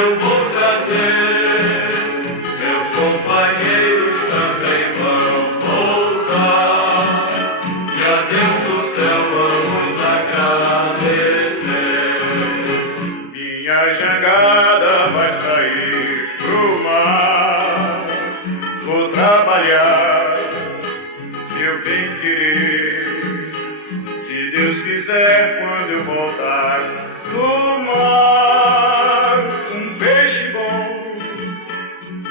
eu vou trazer, meus companheiros também vão voltar, e a Deus do céu vamos agradecer. Minha jangada vai sair pro mar, vou trabalhar, se eu bem querer, se Deus quiser, quando eu voltar do mar, um peixe bom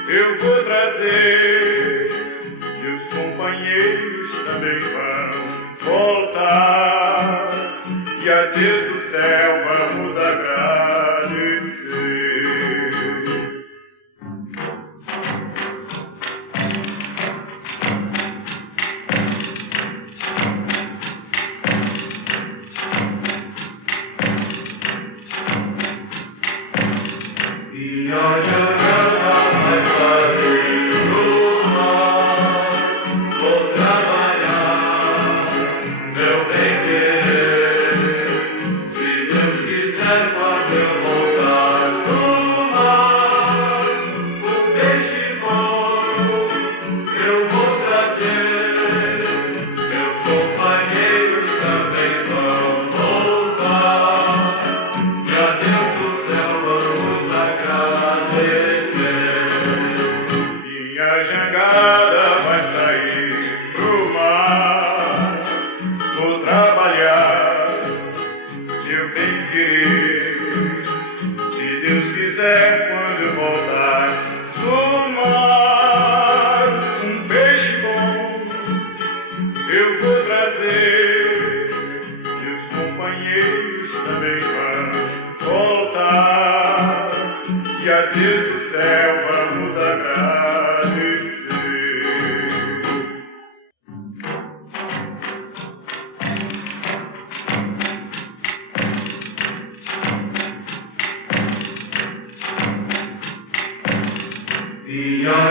eu vou trazer, meus companheiros também vão voltar, e a Deus do céu vamos agradecer. Minha jangada vai sair pro mar, vou trabalhar, meu bem querer, se Deus quiser, quando eu voltar do mar, um peixe bom eu vou trazer, meus companheiros também vão voltar, e a Deus do céu vamos agradecer. Minha jangada vai sair pro mar, vou trabalhar, se eu bem querer, se Deus quiser, quando eu voltar do mar, um peixe bom eu vou trazer, meus companheiros também vão voltar, e a Deus do céu vamos agradecer. Minha